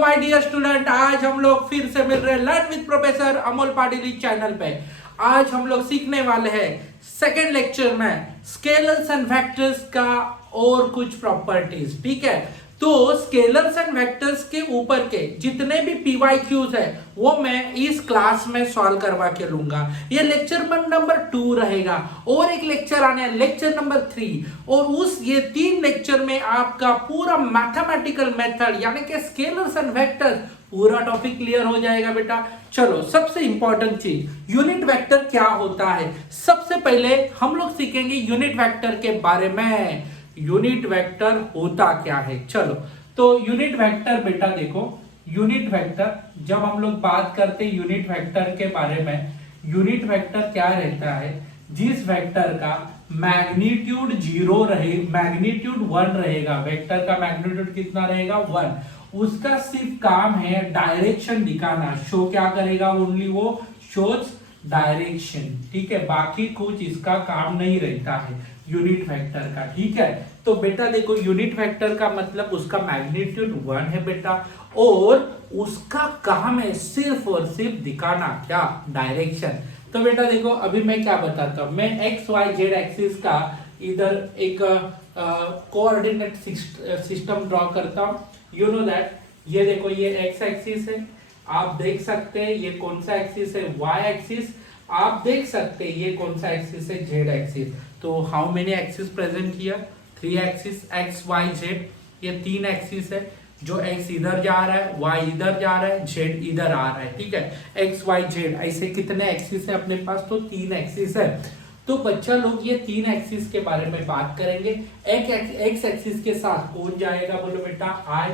My dear student, आज हम लोग फिर से मिल रहे हैं learn with professor Amol Patil channel पे। आज हम लोग सीखने वाले हैं सेकेंड लेक्चर में स्केलर्स एंड वेक्टर्स का और कुछ प्रॉपर्टीज। ठीक है, तो स्केलर्स एंड वेक्टर्स के ऊपर के जितने भी पीवाईक्यूज है वो मैं इस क्लास में सॉल्व करवा के लूंगा। ये लेक्चर नंबर 2 रहेगा और एक लेक्चर आने है लेक्चर नंबर 3, और उस ये 3 लेक्चर में आपका पूरा मैथमेटिकल मेथड यानी कि स्केलर्स एंड वेक्टर्स पूरा टॉपिक क्लियर हो जाएगा बेटा। चलो, सबसे इंपॉर्टेंट चीज यूनिट वेक्टर क्या होता है। सबसे पहले हम लोग सीखेंगे यूनिट वेक्टर के बारे में। यूनिट वेक्टर होता क्या है, चलो तो यूनिट वेक्टर बेटा देखो, यूनिट वेक्टर जब हम लोग बात करते हैं यूनिट वेक्टर के बारे में, यूनिट वेक्टर क्या रहता है, जिस वेक्टर का मैग्नीट्यूड 0 रहे, मैग्नीट्यूड 1 रहेगा, वेक्टर का मैग्नीट्यूड कितना रहेगा 1, उसका सिर्फ काम है डायरेक्शन दिखाना। शो क्या करेगा, ओनली वो शोज डायरेक्शन। ठीक है, बाकी कुछ इसका काम नहीं रहता है यूनिट वेक्टर का। ठीक है, तो बेटा देखो यूनिट वेक्टर का मतलब उसका मैग्नीट्यूड 1 है बेटा, और उसका काम है सिर्फ और सिर्फ दिखाना क्या, डायरेक्शन। तो बेटा देखो अभी मैं क्या बताता हूं, मैं एक्स वाई जेड एक्सिस का इधर एक कोऑर्डिनेट सिस्टम ड्रॉ करता हूं। यू नो दैट, ये देखो ये एक्स एक्सिस है, आप देख सकते हैं ये कौन सा एक्सिस है, वाई एक्सिस, आप देख सकते हैं ये कौन सा एक्सिस है, जेड एक्सिस। तो how many axis present here, 3 axis, X Y Z, ये 3 एक्सिस है। जो एक्स इधर जा रहा है, वाई इधर जा रहा है, जेड इधर आ रहा है। ठीक है, एक्स वाई जेड ऐसे कितने एक्सिस है अपने पास, तो 3 एक्सिस है। तो बच्चा लोग ये 3 एक्सिस के बारे में बात करेंगे। एक एक्स एक्सिस के साथ कौन जाएगा बोलो बेटा, आई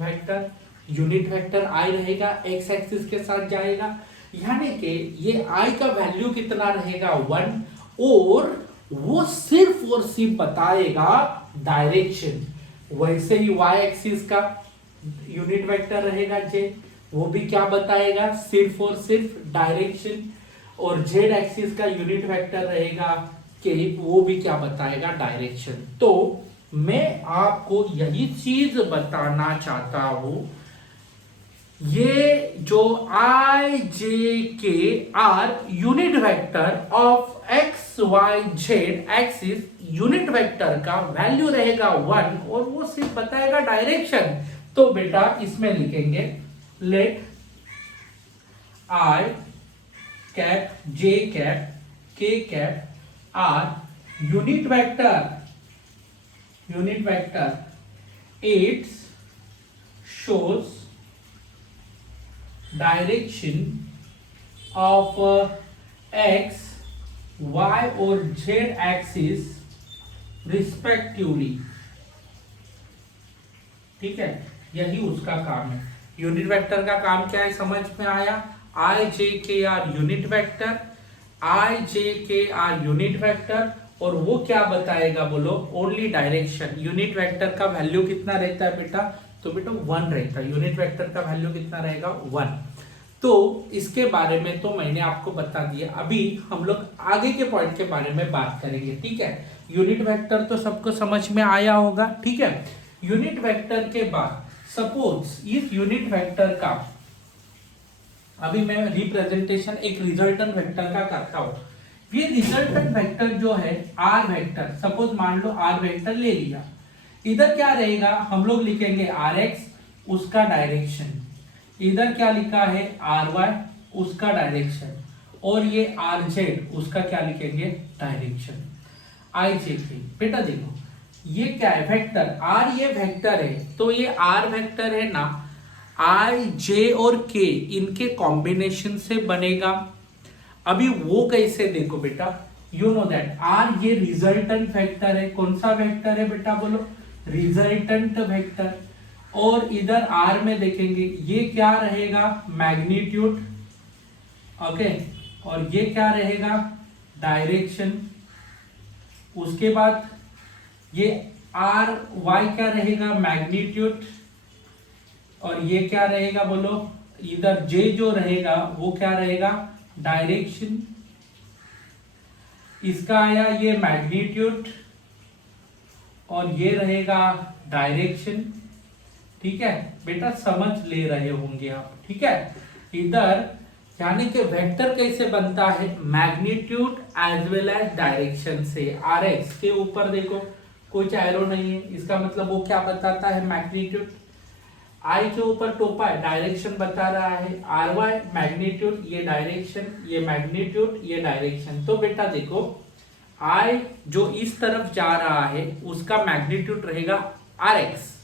वेक्टर, यूनिट वेक्टर आई रहेगा, एक्स एक्सिस के साथ जाएगा, यानी कि ये आई का वैल्यू कितना रहेगा 1, और वो सिर्फ और सिर्फ बताएगा डायरेक्शन। वैसे ही वाई एक्सिस का यूनिट वेक्टर रहेगा जे, वो भी क्या बताएगा, सिर्फ और सिर्फ डायरेक्शन। और जेड एक्सिस का यूनिट वेक्टर रहेगा कि वो भी क्या बताएगा, डायरेक्शन। तो मैं आपको यही चीज बताना चाहता हूं, ये जो I J K R unit vector of X Y Z axis, unit vector का वैल्यू रहेगा 1 और वो सिर्फ बताएगा डायरेक्शन। तो बेटा इसमें लिखेंगे let I cap J cap K cap R unit vector it's shows direction of x, y और z axis respectively। ठीक है, यही उसका काम है। यूनिट वेक्टर का काम क्या है, समझ में आया। आई J K R unit vector, आई J K R unit vector, और वो क्या बताएगा बोलो, ओनली डायरेक्शन। यूनिट वेक्टर का वैल्यू कितना रहता है बेटा, तो बेटा 1 रहता है। यूनिट वेक्टर का वैल्यू कितना रहेगा 1। तो इसके बारे में तो मैंने आपको बता दिया। अभी हम लोग आगे के पॉइंट के बारे में बात करेंगे। ठीक है, यूनिट वेक्टर तो सबको समझ में आया होगा। ठीक है, यूनिट वेक्टर के बाद सपोज इस यूनिट वेक्टर का अभी मैं रिप्रेजेंटेशन एक रिजल्टेंट वेक्टर का करता हूं। ये रिजल्टेंट वेक्टर जो है आर वेक्टर, सपोज मान लो आर वेक्टर ले लिया, इधर क्या रहेगा, हम लोग लिखेंगे आर एक्स, उसका डायरेक्शन, इधर क्या लिखा है आर वाई, उसका डायरेक्शन, और ये आर जेड, उसका क्या लिखेंगे डायरेक्शन। आई जे के बेटा देखो ये क्या है, वेक्टर आर, ये वेक्टर है, तो ये आर वेक्टर है ना, आई जे और के इनके कॉम्बिनेशन से बनेगा। अभी वो कैसे देखो बेटा, यू नो दैट आर ये रिजल्टेंट वेक्टर है। कौन सा वेक्टर है बेटा बोलो, रिजल्टेंट वेक्टर। और इधर आर में देखेंगे ये क्या रहेगा, मैग्नीट्यूड, ओके, और ये क्या रहेगा डायरेक्शन। उसके बाद ये आर वाई क्या रहेगा, मैग्नीट्यूड, और ये क्या रहेगा बोलो, इधर जे जो रहेगा वो क्या रहेगा, डायरेक्शन। इसका आया ये मैग्नीट्यूड और ये रहेगा डायरेक्शन। ठीक है बेटा, समझ ले रहे होंगे आप। ठीक है, इधर यानी कि वेक्टर कैसे बनता है, magnitude as well as direction से। आर एक्स के ऊपर देखो कुछ एरो नहीं है, इसका मतलब वो क्या बताता है, मैग्नीट्यूड। आई के ऊपर टोपा है, डायरेक्शन बता रहा है। आर वाई मैग्नीट्यूड, ये डायरेक्शन, ये मैग्नीट्यूड, ये डायरेक्शन। तो बेटा देखो, आई जो इस तरफ जा रहा है उसका मैग्नीट्यूड रहेगा आर एक्स,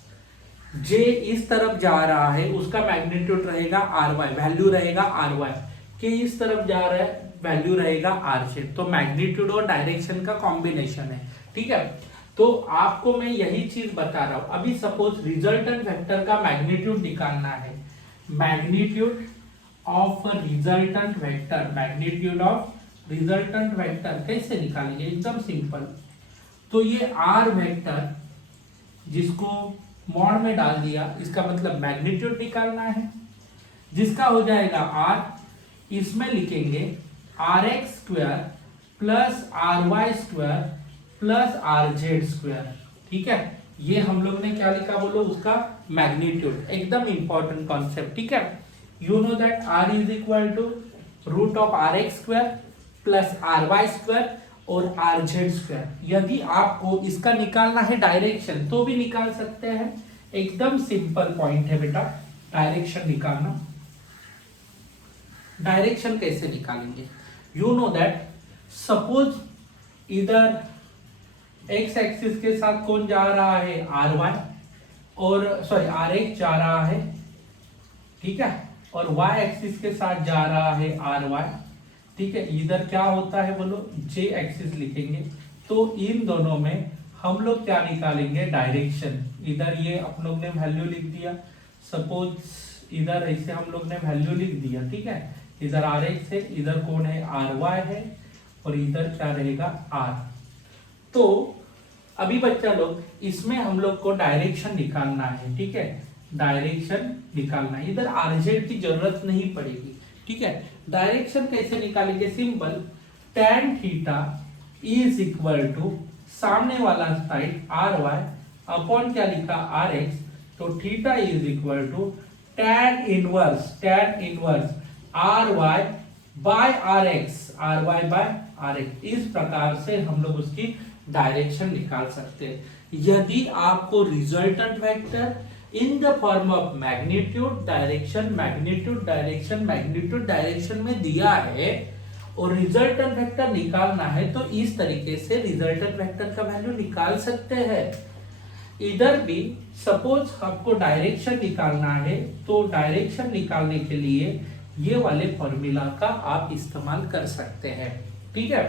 जे इस तरफ जा रहा है उसका मैग्नीट्यूड रहेगा आर वाई, वैल्यू रहेगा आर वाई। के इस तरफ जा रहा है, वैल्यू रहेगा आर जे। तो मैग्नीट्यूड और डायरेक्शन का कॉम्बिनेशन है। ठीक है, तो आपको मैं यही चीज बता रहा हूं। अभी सपोज रिजल्टेंट वेक्टर का मैग्नीट्यूड निकालना है, magnitude of resultant vector, magnitude of resultant vector कैसे निकालेंगे, एकदम सिंपल। तो ये आर वेक्टर जिसको मॉड में डाल दिया, इसका मतलब मैग्नीट्यूड निकालना है, जिसका हो जाएगा आर, इसमें लिखेंगे R X square plus R Y square plus R Z square. ठीक है, ये हम लोग ने क्या लिखा बोलो, उसका मैग्नीट्यूड। एकदम इंपॉर्टेंट कॉन्सेप्ट। ठीक है, you know that R is equal to root of R X square plus R Y square और आर जेड स्क्वायर। यदि आपको इसका निकालना है डायरेक्शन तो भी निकाल सकते हैं, एकदम सिंपल पॉइंट है बेटा डायरेक्शन निकालना। डायरेक्शन कैसे निकालेंगे, यू नो दैट सपोज इधर एक्स एक्सिस के साथ कौन जा रहा है, आर वाई, और सॉरी आर एक्स जा रहा है। ठीक है, और वाई एक्सिस के साथ जा रहा है आर वाई। ठीक है, इधर क्या होता है बोलो, जे एक्सिस लिखेंगे। तो इन दोनों में हम लोग क्या निकालेंगे, डायरेक्शन। इधर ये हम लोग ने वैल्यू लिख दिया, सपोज इधर ऐसे हम लोग ने वैल्यू लिख दिया। ठीक है, इधर आर एक्स है, इधर कौन है, आर वाई है, और इधर क्या रहेगा, आर। तो अभी बच्चा लोग, इसमें हम लोग को डायरेक्शन निकालना है। ठीक है, डायरेक्शन निकालना है, इधर आरजेड की जरूरत नहीं पड़ेगी। ठीक है, डायरेक्शन कैसे निकालेंगे, simple, tan theta is equal to सामने वाला साइड आर वाई अपॉन क्या लिखा, आर एक्स। तो theta is equal to tan inverse R Y by R X, R Y by R X. इस प्रकार से हम लोग उसकी डायरेक्शन निकाल सकते हैं। यदि आपको resultant vector in the form of magnitude direction, magnitude direction, magnitude direction में दिया है और रिजल्टेंट वेक्टर निकालना है, तो इस तरीके से रिजल्टेंट वेक्टर का वैल्यू निकाल सकते हैं। इधर भी सपोज आपको डायरेक्शन निकालना है, तो डायरेक्शन निकालने के लिए ये वाले फॉर्मूला का आप इस्तेमाल कर सकते हैं। ठीक है,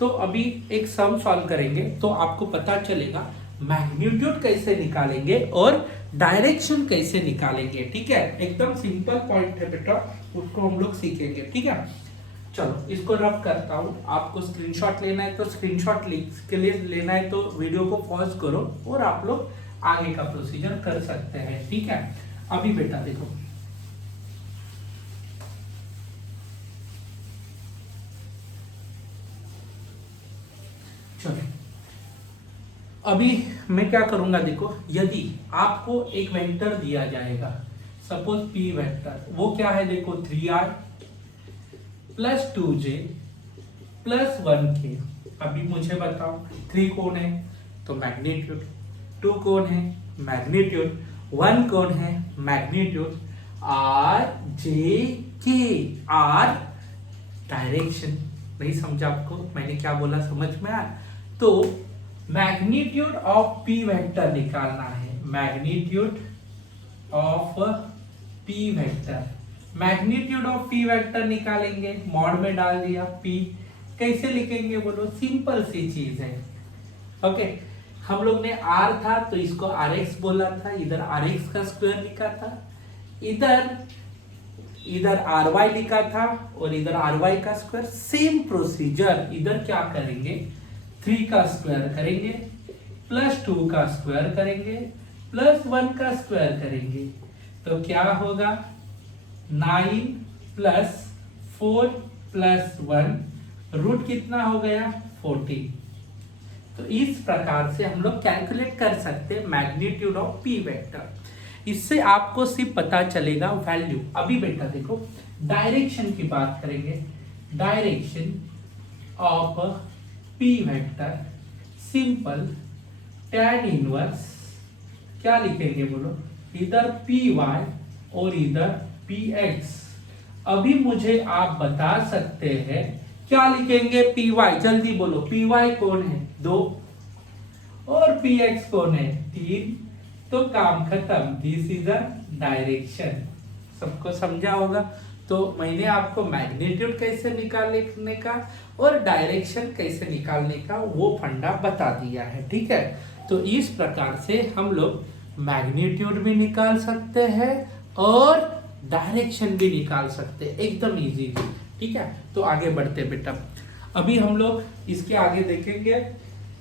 तो अभी एक सम सॉल्व करेंगे तो आपको पता चलेगा मैग्नीट्यूड कैसे निकालेंगे और डायरेक्शन कैसे निकालेंगे। ठीक है, एकदम सिंपल पॉइंट है बेटा, उसको हम लोग सीखेंगे। ठीक है, चलो इसको रब करता हूँ। आपको स्क्रीनशॉट लेना है तो स्क्रीनशॉट के लिए लेना है तो वीडियो को पॉज करो और आप लोग आगे का प्रोसीजर कर सकते हैं। ठीक है, अभी बेटा देखो, चलो अभी मैं क्या करूंगा, देखो यदि आपको एक वेक्टर दिया जाएगा, सपोज पी वेक्टर, वो क्या है देखो, 3r plus 2j plus 1k। अभी मुझे बताओ 3 कौन है, तो मैग्नीट्यूड, 2 कौन है, मैग्नीट्यूड, 1 कौन है, magnitude, R J K, are direction. नहीं समझा आपको मैंने क्या बोला, समझ में आया? तो मैग्नीट्यूड ऑफ पी वेक्टर निकालना है, magnitude of P vector. Magnitude of P vector निकालेंगे, मॉड में डाल दिया पी। कैसे लिखेंगे बोलो, सिंपल सी चीज है। ओके, हम लोग ने आर था तो इसको आर एक्स बोला था, इधर आर एक्स का स्क्वायर लिखा था, इधर आर वाई लिखा था और इधर आर वाई का स्क्वायर। सेम प्रोसीजर इधर क्या करेंगे, 3 का स्क्वायर करेंगे प्लस 2 का स्क्वायर करेंगे प्लस 1 का स्क्वायर करेंगे, तो क्या होगा, 9 प्लस 4 प्लस 1, रूट कितना हो गया, 14। तो इस प्रकार से हम लोग कैलकुलेट कर सकते हैं मैग्नीट्यूड ऑफ पी वेक्टर। इससे आपको सिर्फ पता चलेगा वैल्यू। अभी बेटा देखो डायरेक्शन की बात करेंगे, direction of P vector simple tan inverse क्या लिखेंगे बोलो, इधर पी वाई और इधर पी एक्स। अभी मुझे आप बता सकते हैं क्या लिखेंगे, पी वाई, जल्दी बोलो, पी वाई कौन है 2 और पी एक्स कौन है 3, तो काम खत्म, दिस इज अ डायरेक्शन। सबको समझा होगा। तो मैंने आपको मैग्नीट्यूड कैसे निकालने का और डायरेक्शन कैसे निकालने का वो फंडा बता दिया है, ठीक है। तो इस प्रकार से हम लोग मैग्नीट्यूड भी निकाल सकते हैं और डायरेक्शन भी निकाल सकते हैं, एकदम इजी, ठीक है। तो आगे बढ़ते बेटा, अभी हम लोग इसके आगे देखेंगे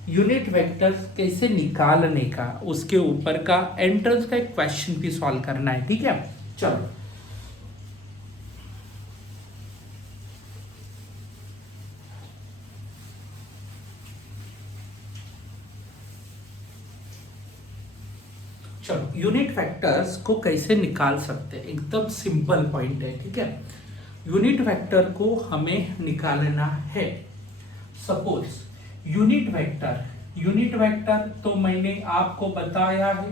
यूनिट वेक्टर्स कैसे निकालने का, उसके ऊपर का एंट्रेंस का एक क्वेश्चन भी सॉल्व करना है, ठीक है। चलो चलो यूनिट वेक्टर्स को कैसे निकाल सकते हैं, एकदम सिंपल पॉइंट है, ठीक है। यूनिट वेक्टर को हमें निकालना है। सपोज यूनिट वेक्टर तो मैंने आपको बताया है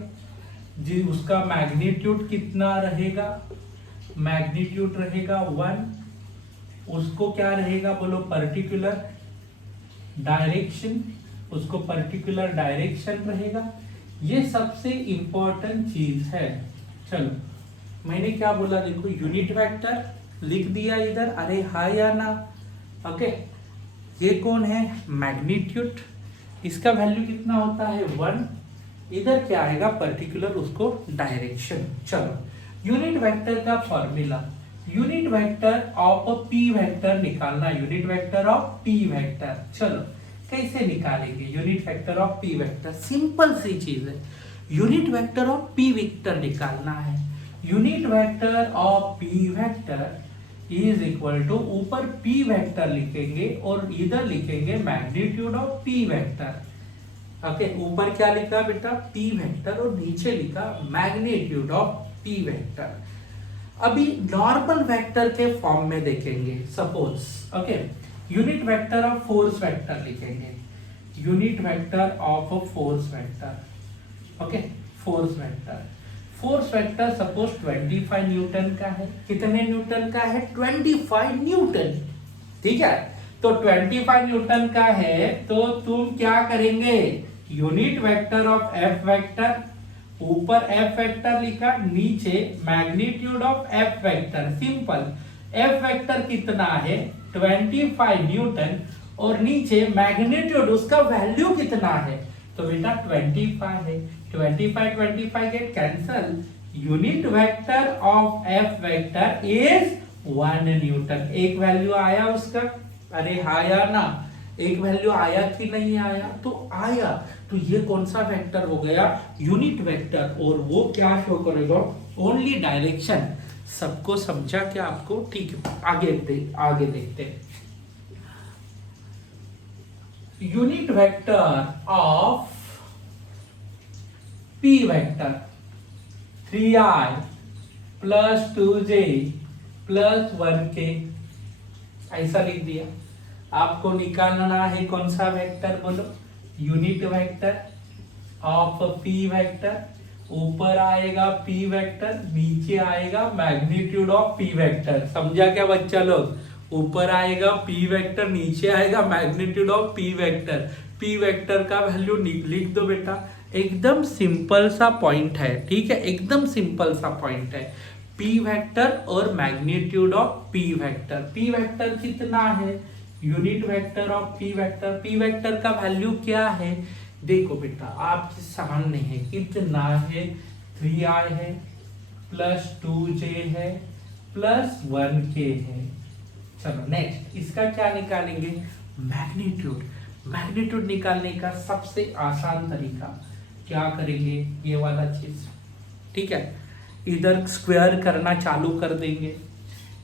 जी, उसका मैग्नीट्यूड कितना रहेगा, मैग्नीट्यूड रहेगा 1, उसको क्या रहेगा बोलो, पर्टिकुलर डायरेक्शन, उसको पर्टिकुलर डायरेक्शन रहेगा। ये सबसे इंपॉर्टेंट चीज है। चलो मैंने क्या बोला देखो, यूनिट वेक्टर लिख दिया इधर, अरे हाँ या ना, ओके। ये कौन है, मैग्नीट्यूड, इसका वैल्यू कितना होता है 1, इधर क्या आएगा पर्टिकुलर, उसको डायरेक्शन। चलो यूनिट वेक्टर का formula, unit vector of P vector निकालना, unit vector of P vector. चलो कैसे निकालेंगे unit vector of P vector, simple सी चीज है, unit vector of P vector निकालना है। Unit vector of P vector is equal to, ऊपर पी वेक्टर लिखेंगे और इधर लिखेंगे magnitude of P vector. Okay, ऊपर क्या लिखा बेटा पी वेक्टर और नीचे लिखा मैग्नीट्यूड ऑफ पी वेक्टर। अभी नॉर्मल वेक्टर के फॉर्म में देखेंगे, suppose okay, unit vector of force vector लिखेंगे, unit vector of force vector, okay. Force vector suppose 25 newton का है, कितने न्यूटन का है 25 न्यूटन, ठीक है। तो 25 न्यूटन का है तो तुम क्या करेंगे, unit vector of F vector, ऊपर एफ वेक्टर लिखा, नीचे magnitude of F vector, simple. F vector कितना है 25 न्यूटन और नीचे मैग्नीट्यूड उसका वैल्यू कितना है, तो बेटा 25 है, 25 get cancel, unit vector of F vector is 1 Newton. एक वैल्यू आया उसका, अरे हाँ या ना, एक वैल्यू आया कि नहीं आया, तो आया। तो ये कौन सा वेक्टर हो गया, यूनिट वेक्टर, और वो क्या शो करेगा, ओनली डायरेक्शन। सबको समझा क्या आपको, ठीक है। आगे देखते हैं, unit vector of P vector 3i plus 2j plus 1k, ऐसा लिख दिया। आपको निकालना है कौन सा वेक्टर बोलो, unit vector of P vector, ऊपर आएगा पी वेक्टर, नीचे आएगा मैग्नीट्यूड ऑफ पी वेक्टर। समझा क्या बच्चा लोग, ऊपर आएगा पी वेक्टर, नीचे आएगा magnitude of P vector. P vector का वैल्यू लिख दो बेटा, एकदम सिंपल सा पॉइंट है, ठीक है, एकदम सिंपल सा पॉइंट है। पी वेक्टर और magnitude of P vector, P vector कितना है, unit vector of P vector, P vector का वैल्यू क्या है, देखो बेटा आपके सामने है, कितना है 3i है प्लस 2j है प्लस 1k है। चलो नेक्स्ट, इसका क्या निकालेंगे, मैग्नीट्यूड। मैग्नीट्यूड निकालने का सबसे आसान तरीका क्या करेंगे, ये वाला चीज, ठीक है, इधर स्क्वायर करना चालू कर देंगे,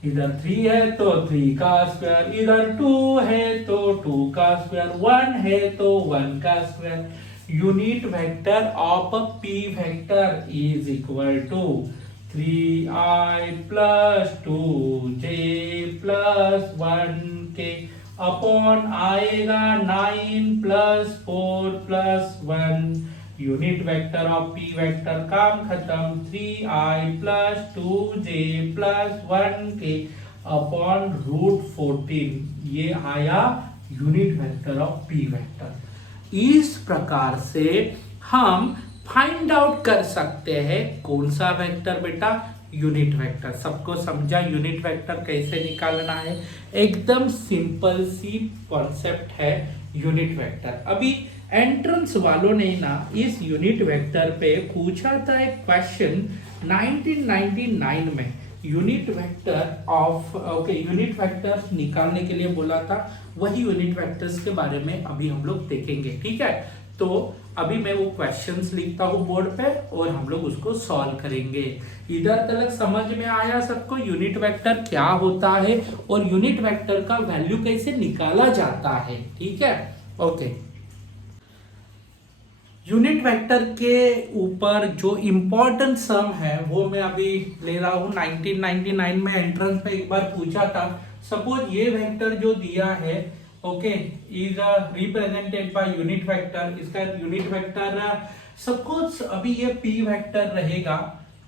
इधर 3 है तो 3 का स्क्वायर, इधर 2 है तो 2 का स्क्वायर, 1 है तो 1 का square. Unit vector of p vector is equal to 3i plus 2j plus 1k upon आएगा 9 plus 4 plus 1 unit vector of p vector, काम खत्म, 3i plus 2j plus 1k upon √14, ये आया unit vector of p vector. इस प्रकार से हम find out कर सकते हैं कौन सा वेक्टर बेटा, यूनिट वेक्टर। सबको समझा यूनिट वेक्टर कैसे निकालना है, एकदम सिंपल सी कॉन्सेप्ट है यूनिट वेक्टर। अभी एंट्रेंस वालों ने ना इस यूनिट वेक्टर पे पूछा था एक क्वेश्चन 1999 में, unit vector of unit vectors निकालने के लिए बोला था, वही यूनिट वेक्टर्स के बारे में अभी हम लोग देखेंगे, ठीक है। तो अभी मैं वो क्वेश्चंस लिखता हूँ बोर्ड पे और हम लोग उसको सॉल्व करेंगे। इधर तक समझ में आया सबको यूनिट वेक्टर क्या होता है और यूनिट वेक्टर का वैल्यू कैसे निकाला जाता है, ठीक है, ओके। यूनिट वेक्टर के ऊपर जो इम्पोर्टेंट सम है वो मैं अभी ले रहा हूँ। 1999 में एंट्रेंस में एक बार पूछा था, सपोज ये वेक्टर जो दिया है okay is represented by unit vector, इसका यूनिट वेक्टर सपोज अभी ये p वेक्टर रहेगा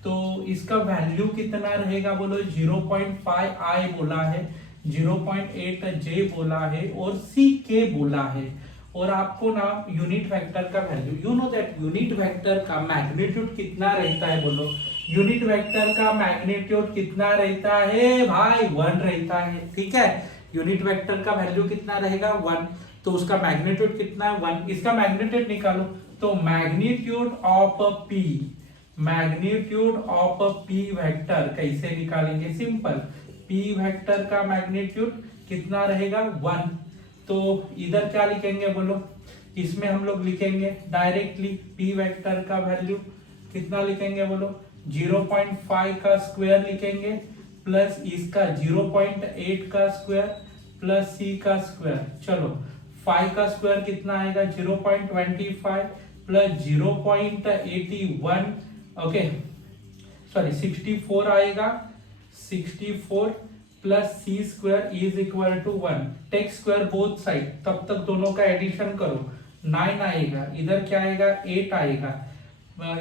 तो इसका वैल्यू कितना रहेगा बोलो, 0.5 i बोला है, 0.8 j बोला है और ck बोला है। और आपको ना यूनिट वेक्टर का value, you know that unit vector का मैग्नीट्यूड कितना रहता है बोलो, यूनिट वेक्टर का मैग्नीट्यूड कितना रहता है भाई, 1 रहता है, ठीक है। यूनिट वेक्टर का वैल्यू कितना रहेगा 1, तो उसका मैग्नीट्यूड कितना है 1, इसका मैग्नीट्यूड निकालो, तो मैग्नीट्यूड ऑफ p वेक्टर कैसे निकालेंगे, सिंपल, p वेक्टर का मैग्नीट्यूड कितना रहेगा 1, तो इधर क्या लिखेंगे बोलो, इसमें हम लोग लिखेंगे डायरेक्टली p वेक्टर का वैल्यू कितना लिखेंगे बोलो, 0.5 का स्क्वायर लिखेंगे प्लस इसका 0.8 का स्क्वायर प्लस c का स्क्वायर। चलो 5 का स्क्वायर कितना आएगा, 0.25 प्लस 0.81 ओके सॉरी 64 आएगा, 64 plus C square is equal to 1, take square both side, तब तक दोनों का एडिशन करो, 9 आएगा, इधर क्या आएगा 8 आएगा,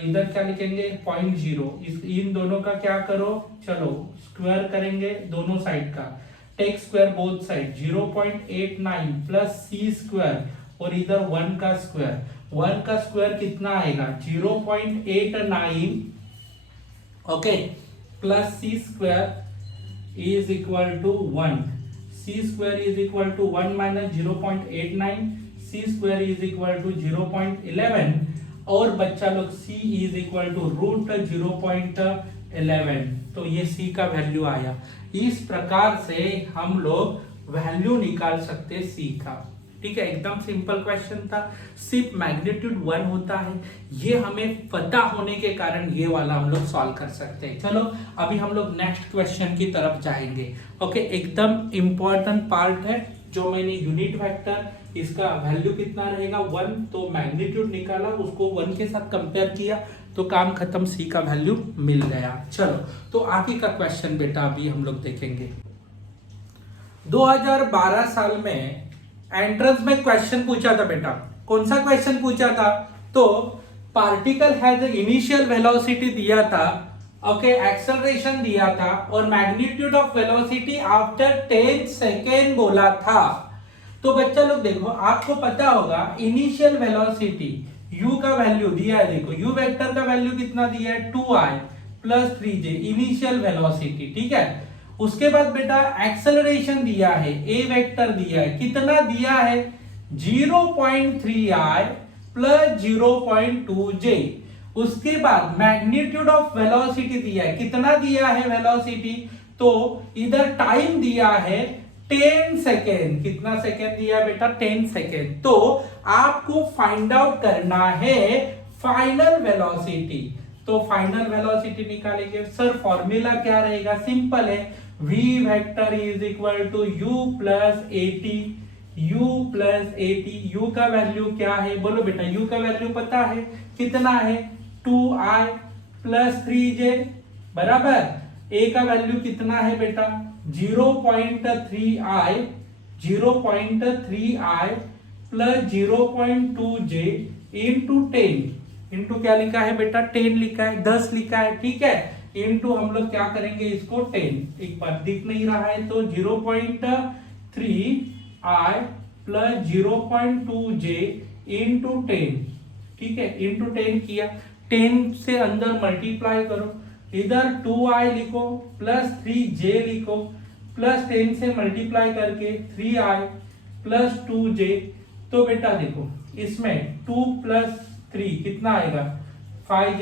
इधर क्या लिखेंगे 0.0, इन दोनों का क्या करो, चलो स्क्वायर करेंगे दोनों साइड का, take square both side, 0.89 plus C square और इधर 1 का स्क्वायर, 1 का स्क्वायर कितना आएगा 0.89 okay plus C square is equal to 1, C square is equal to 1 minus 0.89, C square is equal to 0.11 और बच्चा लोग c इज इक्वल टू √0.11, तो ये c का वैल्यू आया। इस प्रकार से हम लोग वैल्यू निकाल सकते c का, ठीक है, एकदम सिंपल क्वेश्चन था, सिर्फ मैग्नीट्यूड 1 होता है, ये हमें पता होने के कारण ये वाला हम लोग सॉल्व कर सकते हैं। चलो अभी हम लोग नेक्स्ट क्वेश्चन की तरफ जाएंगे, ओके, एकदम इंपॉर्टेंट पार्ट है जो मैंने यूनिट वेक्टर, इसका वैल्यू कितना रहेगा 1, तो मैग्नीट्यूड निकाला, उसको 1 के साथ कंपेयर किया तो काम खत्म, सी का वैल्यू मिल गया। चलो तो आगे का क्वेश्चन बेटा अभी हम लोग देखेंगे। 2012 साल में एंट्रेंस में क्वेश्चन पूछा था बेटा, कौन सा क्वेश्चन पूछा था, तो पार्टिकल हैज इनिशियल वेलोसिटी दिया था, ओके, एक्सेलरेशन दिया था और magnitude of velocity after 10 second बोला था। तो बच्चा लोग देखो, आपको पता होगा इनिशियल वेलोसिटी u का वैल्यू दिया है, देखो u वेक्टर का वैल्यू कितना दिया है 2i plus 3j initial velocity, ठीक है। उसके बाद बेटा एक्सेलरेशन दिया है, a वेक्टर दिया है, कितना दिया है 0.3i प्लस 0.2j। उसके बाद मैग्नीट्यूड ऑफ वेलोसिटी दिया है, कितना दिया है वेलोसिटी, तो इधर टाइम दिया है 10 सेकेंड, कितना सेकेंड दिया बेटा 10 सेकेंड। तो आपको फाइंड आउट करना है फाइनल वेलोसिटी, तो फाइनल वेलोसिटी निकालेंगे। सर फॉर्मूला क्या रहेगा, सिंपल है, v vector is equal to u plus at, u plus A T. u का वैल्यू क्या है बोलो बेटा, u का वैल्यू पता है कितना है 2i प्लस 3j बराबर। a का वैल्यू कितना है बेटा 0.3i, 0.3i plus 0.2j into 10 into क्या लिखा है बेटा 10 लिखा है, 10 लिखा है, ठीक है। इंटू हम लोग क्या करेंगे इसको 10, एक बार दिख नहीं रहा है तो 0.3i प्लस 0.2j इंटू 10, ठीक है। इंटू 10 किया, 10 से अंदर मल्टीप्लाई करो, इधर 2i लिखो प्लस 3j लिखो, प्लस 10 से मल्टीप्लाई करके 3i प्लस 2j। तो बेटा देखो इसमें 2 प्लस 3 कितना आएगा 5j,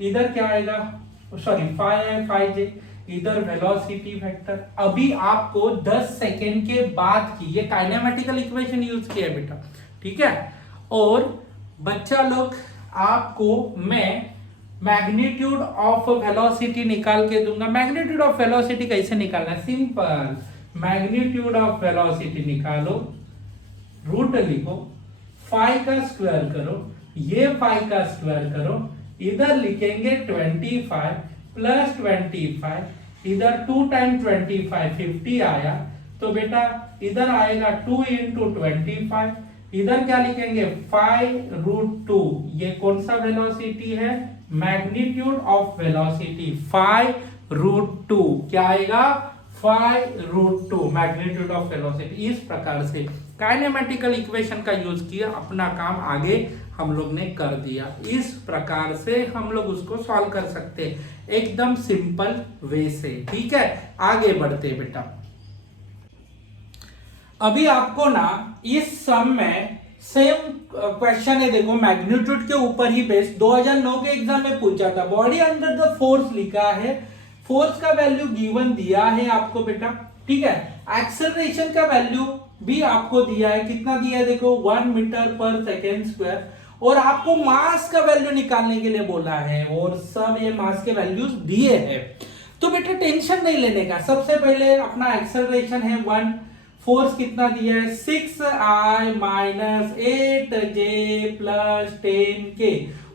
इधर क्या आएगा सॉरी 5 है 5j, इधर वेलोसिटी वेक्टर। अभी आपको 10 सेकेंड के बाद की ये काइनेमेटिकल इक्वेशन यूज किया है बेटा, ठीक है। और बच्चा लोग आपको मैं मैग्नीट्यूड ऑफ वेलोसिटी निकाल के दूंगा। मैग्नीट्यूड ऑफ वेलोसिटी कैसे निकालना, सिंपल, मैग्नीट्यूड ऑफ वेलोसिटी निकालो, रूट लिखो, फाइव का स्क्वायर करो, ये 5 का स्क्वायर करो, इधर लिखेंगे 25 प्लस 25, इधर 2 टाइम 25 50 आया, तो बेटा इधर आएगा 2 इंटू 25, इधर क्या लिखेंगे 5√2। ये कौन सा वेलोसिटी है, मैग्नीट्यूड ऑफ वेलोसिटी 5√2, क्या आएगा 5√2 मैग्नीट्यूड ऑफ वेलोसिटी। इस प्रकार से काइनेमेटिकल इक्वेशन का यूज किया, अपना काम आगे हम लोग ने कर दिया। इस प्रकार से हम लोग उसको सॉल्व कर सकते एकदम सिंपल वे से, ठीक है। आगे बढ़ते बेटा, अभी आपको ना इस सम में सेम क्वेश्चन है, देखो मैग्नीट्यूड के ऊपर ही बेस्ड 2009 के एग्जाम में पूछा था। बॉडी अंडर द फोर्स लिखा है, फोर्स का वैल्यू गिवन दिया है आपको बेटा, ठीक है। एक्सेलरेशन का वैल्यू भी आपको दिया है, कितना दिया है देखो 1 मीटर पर सेकेंड स्क्वायर, और आपको मास का वैल्यू निकालने के लिए बोला है, और सब ये मास के वैल्यूज दिए हैं। तो बेटा टेंशन नहीं लेने का, सबसे पहले अपना एक्सेलरेशन है 1, फोर्स कितना दिया है 6i minus 8j plus 10k,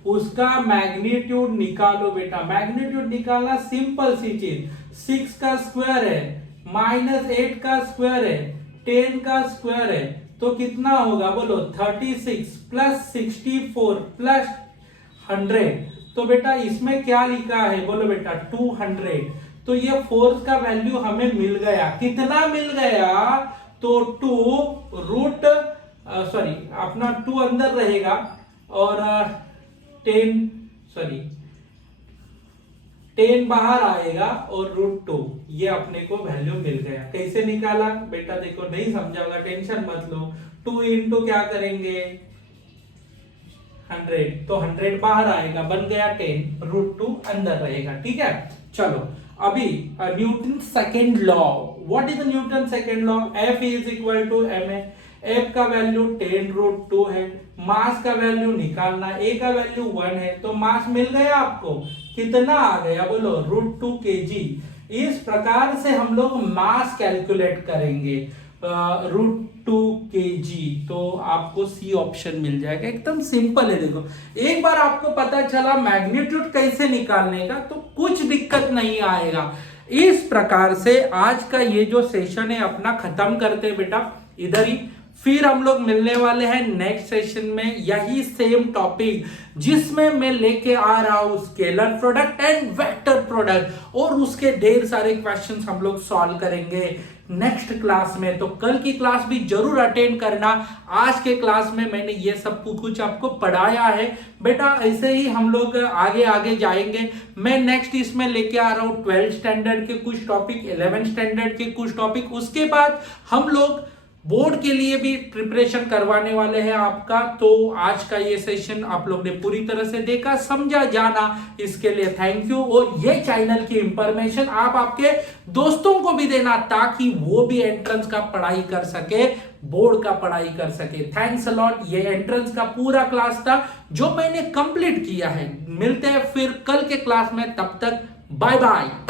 उसका मैग्नीट्यूड निकालो बेटा। मैग्नीट्यूड निकालना सिंपल सी चीज, 6 का स्क्वायर है माइनस 8 का स्क्वायर है 10 का स्क्वायर है, तो कितना होगा बोलो 36 प्लस 64 प्लस 100। तो बेटा इसमें क्या लिखा है बोलो बेटा 200। तो ये फोर्स का वैल्यू हमें मिल गया, कितना मिल गया तो 2 रूट सॉरी अपना 2 अंदर रहेगा और 10 बाहर आएगा और √2 ये अपने को वैल्यू मिल गया। कैसे निकाला बेटा देखो, नहीं समझा होगा टेंशन मत लो, 2 इंटू क्या करेंगे 100, तो 100 बाहर आएगा, बन गया 10, √2 अंदर रहेगा, ठीक है। चलो अभी Newton second law, what is the Newton second law, F is equal to ma। F का वैल्यू 10√2 है, मास का वैल्यू निकालना, A का वैल्यू 1 है, तो मास मिल गया आपको, कितना आ गया बोलो √2 kg। इस प्रकार से हम लोग मास कैलकुलेट करेंगे √2 kg, तो आपको सी ऑप्शन मिल जाएगा, एकदम सिंपल है। देखो एक बार आपको पता चला मैग्नीट्यूड कैसे निकालने का, तो कुछ दिक्कत नहीं आएगा। इस प्रकार से आज का ये जो सेशन है अपना खत्म करते हैं बेटा इधर ही, फिर हम लोग मिलने वाले हैं नेक्स्ट सेशन में, यही सेम टॉपिक जिसमें मैं लेके आ रहा हूं scalar product and vector product, और उसके ढेर सारे क्वेश्चंस हम लोग सॉल्व करेंगे नेक्स्ट क्लास में। तो कल की क्लास भी जरूर अटेंड करना। आज के क्लास में मैंने ये सब कुछ आपको पढ़ाया है बेटा, ऐसे ही हम लोग आगे आगे जाएंगे। मैं नेक्स्ट इसमें लेके आ रहा हूं 12th स्टैंडर्ड के कुछ टॉपिक, 11th स्टैंडर्ड के कुछ टॉपिक, उसके बाद हम लोग बोर्ड के लिए भी प्रिपरेशन करवाने वाले हैं आपका। तो आज का ये सेशन आप लोग ने पूरी तरह से देखा, समझा, जाना, इसके लिए थैंक यू। और ये चैनल की इंफॉर्मेशन आप आपके दोस्तों को भी देना ताकि वो भी एंट्रेंस का पढ़ाई कर सके, बोर्ड का पढ़ाई कर सके। Thanks a lot. ये एंट्रेंस का पूरा क्लास था जो मैंने कंप्लीट किया है। मिलते हैं फिर कल के क्लास में, तब तक बाय बाय।